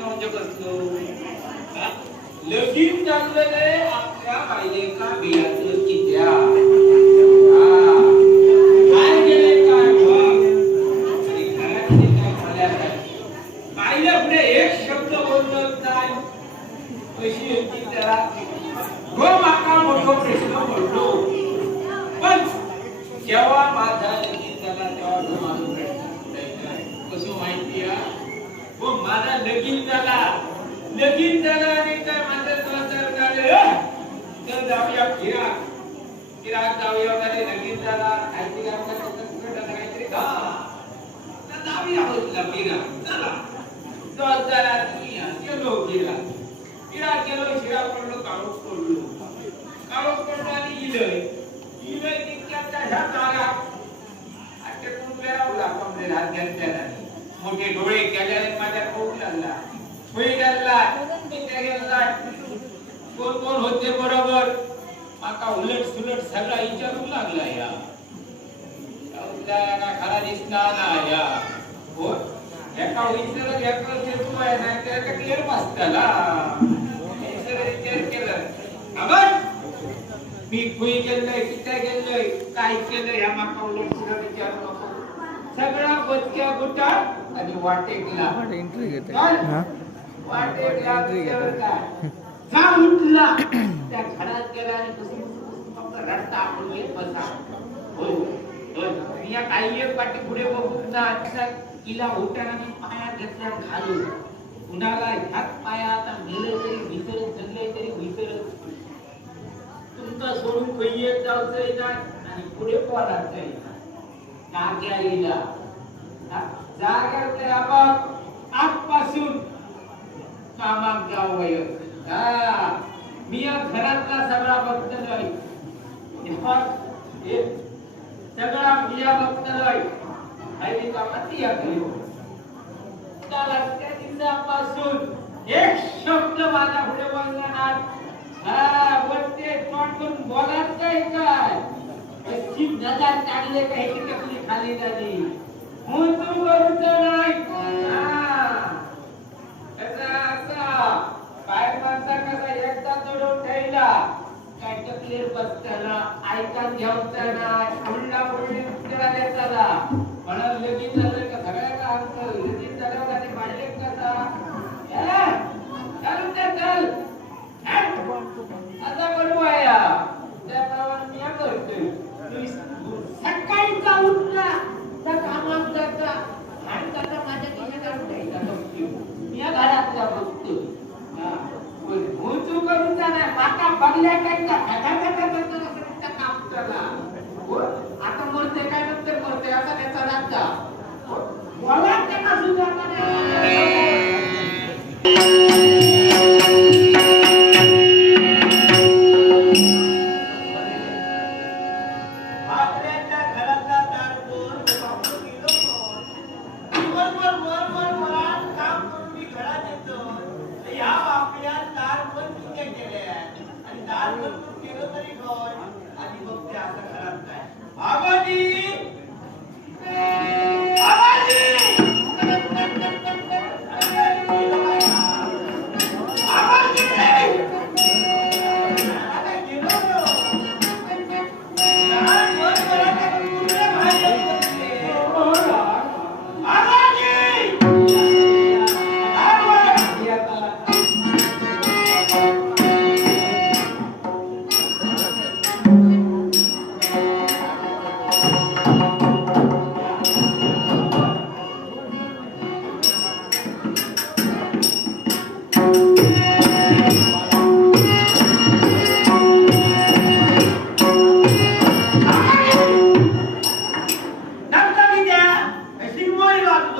प्रश्न म्हणजे कसलो लगीन चाललेले आपल्या बायलेका बियाचं कित्या तर जाऊया वगैरे लगीन झाला काहीतरी आपल्या कुठं काहीतरी? खा जाऊया होतला फिराक चला संसारात मी गेलो गेलो शिरा पडलो काळोख पडलो. काळोख पडलो आणि इलय. इलय ह्या कुठल्या राहुला हात मोठे डोळे केल्याने माझ्या कोण लागला. होई लागला तिथे गेला. कोण कोण होते बरोबर? माका उलट सुलट सगळा विचारू लागला या. खरा दिसता ना या. हो? एका विचार एका तू आहे ना क्लिअर बसताला. विचार केलं. अबन मी खुई गेलोय किती गेलोय काय केलं ह्या माका उलट सुलट विचारू नको. सगळा बचक्या गुटा आणि वाटेकला वाटेकला Entry उठला. त्या घरात गेला आणि कसं फक्त रडता आपण येत बसा. होय हो. या काही एक पाठी पुढे बघून ना असा किला उठ्याला पायात घेतल्या घालून कुणाला ह्यात पाया आता मेले तरी विसरत जगले तरी विसरत तुमचा सोडून खै येत जायचंय ना आणि पुढे पोराचं येणार जाग्या येईला. हा? आपण आजपासून कामात जाऊ वय हा मी या घरातला सगळा बघतलोय तेव्हा हे सगळा भक्त बघतलोय काही कामात या घरी त्या दिवसापासून एक शब्द माझ्या पुढे बोलणार हा बोलते तोंड करून बोलायचं काय? काय कशी काही खाली झाली म्हणून नाही. कसा असा काय माणसा कसा एकदा जोडून ठेवला? काय तकलीर बसताना ऐकत घ्यावताना उडला उडली उत्तरा देताना म्हणा लगीन झालं का सगळ्याचा अंक लगीन झाल्यावर आणि मांडले कसा ए, चल. चल ए, आता करू आया त्याप्रमाणे मी करतोय मी सकाळीचा उठला त्या कामात जाता आणि त्याचा माझ्या खिशात आणून द्यायचा बघतो मी या घरातला बघतो हा. पण भूचू करून जाणार माका बघल्या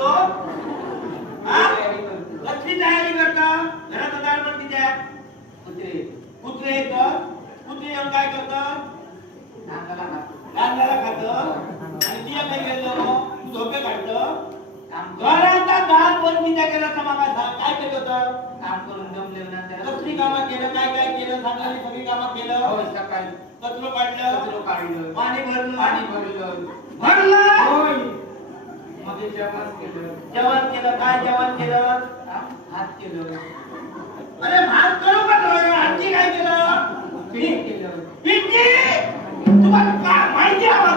हा? कसली तयारी करता? घरात दार पण किती? कुत्रे. कुत्रे येतं? कुत्रे येऊन काय करतं? घातलं. रांगाला खातं? आणि ती काय गेलो तू झोपे काढतं? काम करून. घराचा दार बंद किती केलं मला सांग काय केलं होतं काम करून जमल्यानंतर कसली कामं केलं? काय काय केलं? सांगा सगळी कामं हो, केलं सकाळी. कचरो काढलं? कचरो काढलं. पाणी भरलं? पाणी भरलं. भरलं? मग जेवण केलं. जेवण केलं काय जेवण केलं? हा? हात केलं. अरे भात करू का? आणखी काय केलं? पिठी केलं. पिंटी तुम्हाला काय माहिती आहे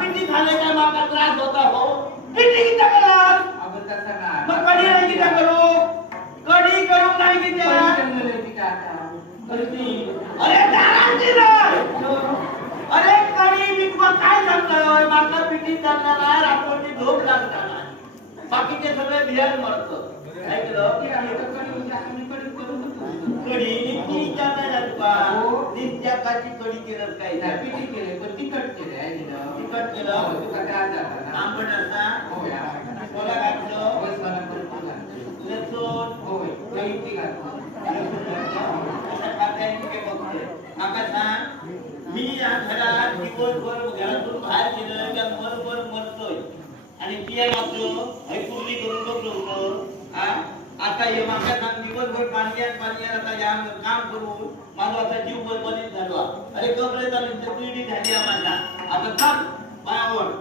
पिंटी खाल्ले काय माका त्रास होता हो? पिंटी किती करणार अगं तसं ना. मग कढी नाही किती करू. कढी करू नाही किती अरे दारांची नाही अरे कढी मी काय सांगतोय माका पिंटी चालणार नाही रात्रोची झोप लागणार नाही बाकीचे सगळे बिहार मरत ऐकलं कढी इतकी विचार नाही झाली बा हो. नित्याकाची कढी केलं काय पिठी केले पण तिखट केले आहे. तिखट केलं? हो? आंबट असा आंबट. कोला घातलं? लसूण होय, कैची घातलं. माका सांग मी या घरात दिवसभर घरातून बाहेर गेलं त्या मनभर मरतोय आणि ती आहे आपलं हैपूर्वी करून बघलो होतं आता हे माका सांग दिवसभर पाण्यात पाण्यात आता या काम करून माझा आता जीव बलबलीत झाला अरे कबरे चालू पिढी झाली आहे आता थांब मायावर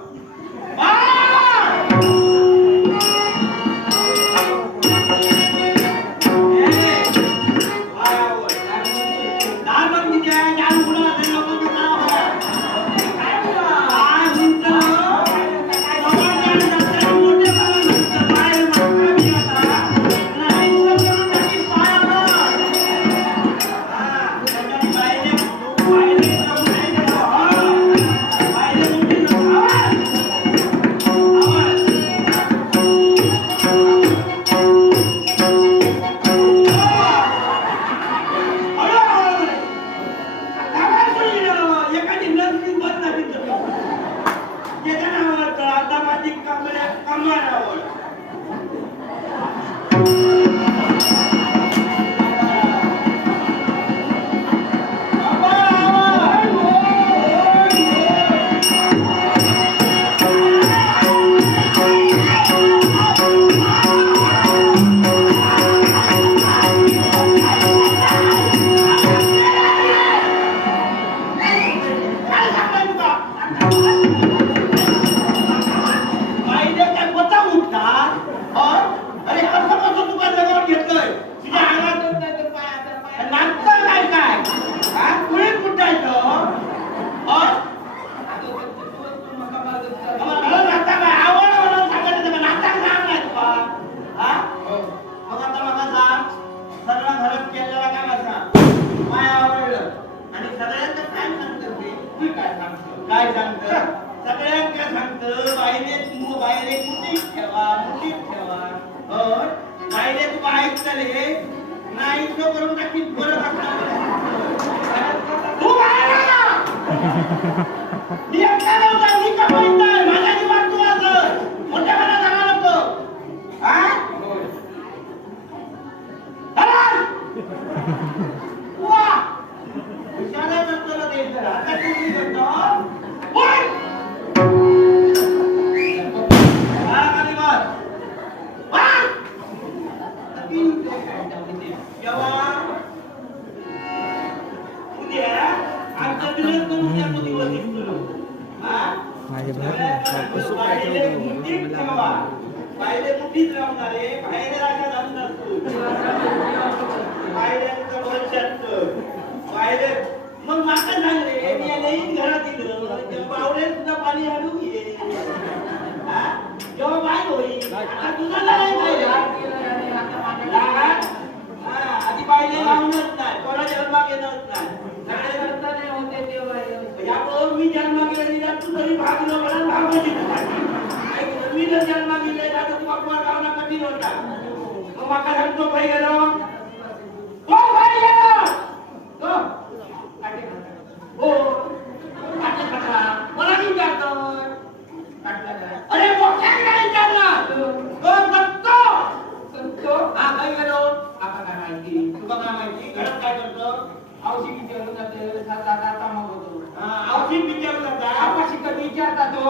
काय सांगत सगळ्यांच्या सांगत बाईने तू मुठीत ठेवा मुठीत ठेवा. और बाईने तू ऐकतले नाही तो करून टाकी बरं तू बाहेर मी एकटा नव्हता मी माझ्या जीवात तू असं मोठ्या मला सांगा नको हा वा! ते जरा. आता तुम्ही मी बाहेर मग माका सांग रे मी लई घरात बावड्यात सुद्धा पाणी आणून घे हा? जेव्हा बाहेर होईल. आता तुझा लढाई पाहिजे हा, आधी पाहिले लावूनच नाही. कोणा जन्मात येणंच नाही. काय करता नाही होते तेव्हा. यावर मी जन्म तरी भाग न मला भाग ऐक, मी जर जन्म गेलेला तर तू अकबर गावना कठीण होता. मग माका सांगतो भाई गेलो. हो भाई गेलो. तो. हो. मला नाही विचारतोय अरे मोठ्या काय विचारला तो बघतो संतो, हा भाई गेलो. आता काय माहिती? तुला काय माहिती? घरात काय करतो? औषधी विचारून जाते, सात आठ आता मग होतो. हा, औषध विचारू बापाशी कधी विचारता तो?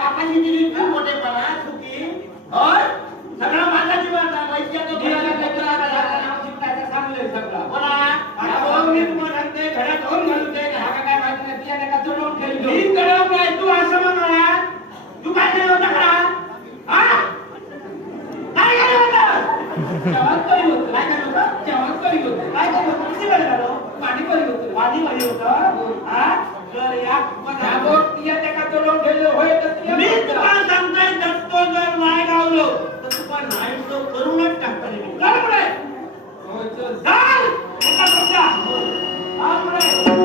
बापाशी दिली तू मोठेपणा सुखी. होय? सगळा माझा जीवन वैद्य तो घराला नाव शिकतायचं सांगले सगळा. बोला आता हो मी तुम्हाला सांगते घरात होऊन घालून दे. हा काय माहिती नाही तिला नका चढवून ठेवली मी चढवून नाही तू असं म्हणा तू काय केलं होतं का हा? काय केलं होतं? चमत्कारी होतं. काय केलं होतं? चमत्कारी होतं. काय केलं होतं? किती वेळ झालं? पाणी करी होतं. पाणी करी होतं? हा? जर या त्यावर तिया त्याका चढवून ठेवलं. होय तर तिया मी तुम्हाला सांगतोय? दत्तो जर नाही गावलो तर तुम्हाला नाही तो करूनच टाकतो मी. बरोबर आहे हो चल. चाल. एका शब्दा बरोबर आहे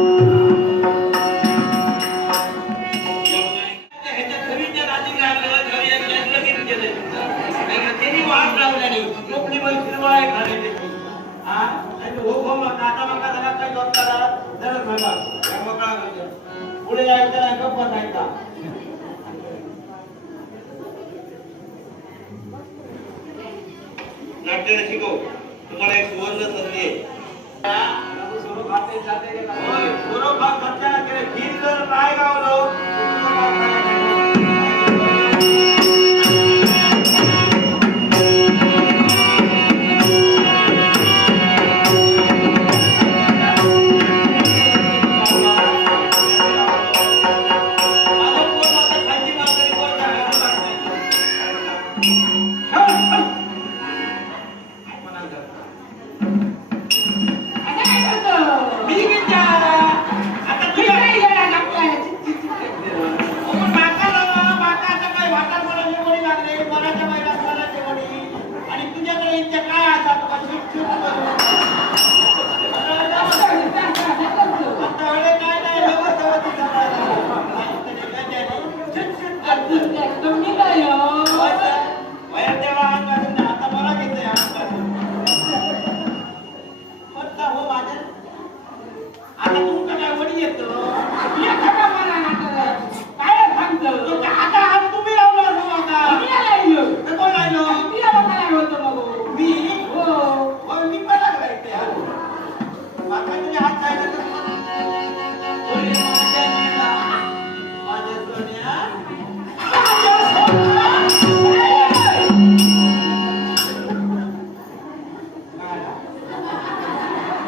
Ah, itu hukum, kata-kata, kata-kata, kata-kata, पुढे जायचं नाही का नाही का नाट्य शिकव. तुम्हाला एक सुवर्ण संधी आहे. स्वरूप हाते जाते स्वरूप भाग बच्चा केले. तीन जर नाही गावलो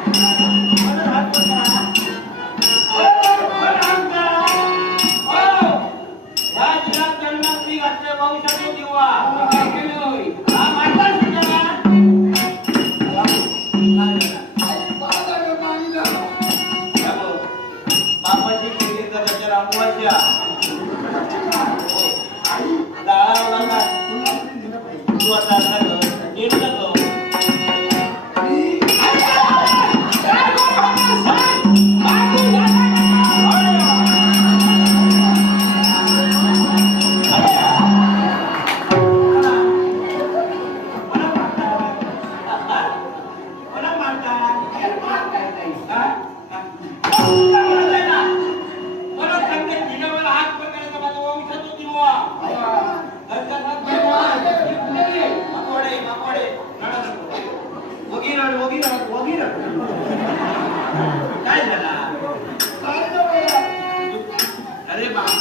Música अरे बाप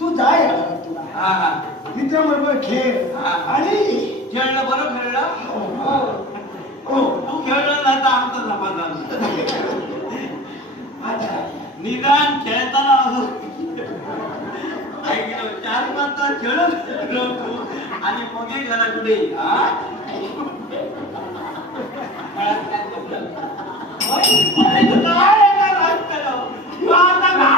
तू जाय तिथे बरोबर खेळ आणि खेळलं बरं खेळलं तू खेळलं नाही तर आमचा समाधान निदान खेळताना असं चार पाच तास खेळत गेलो तू आणि मग घरा कुठे आता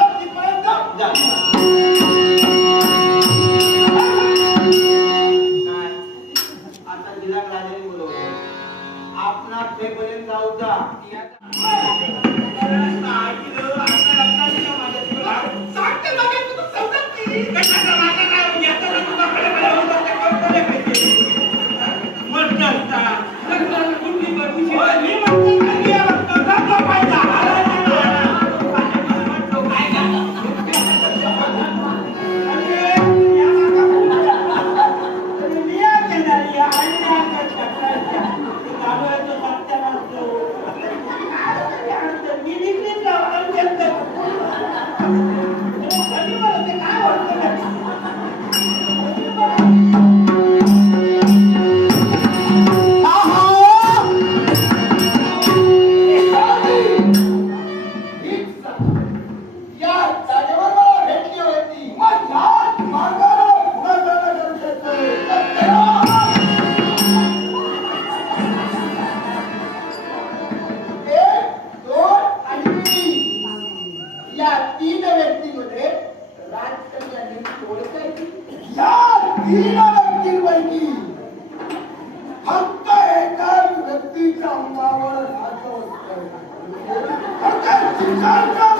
Santo.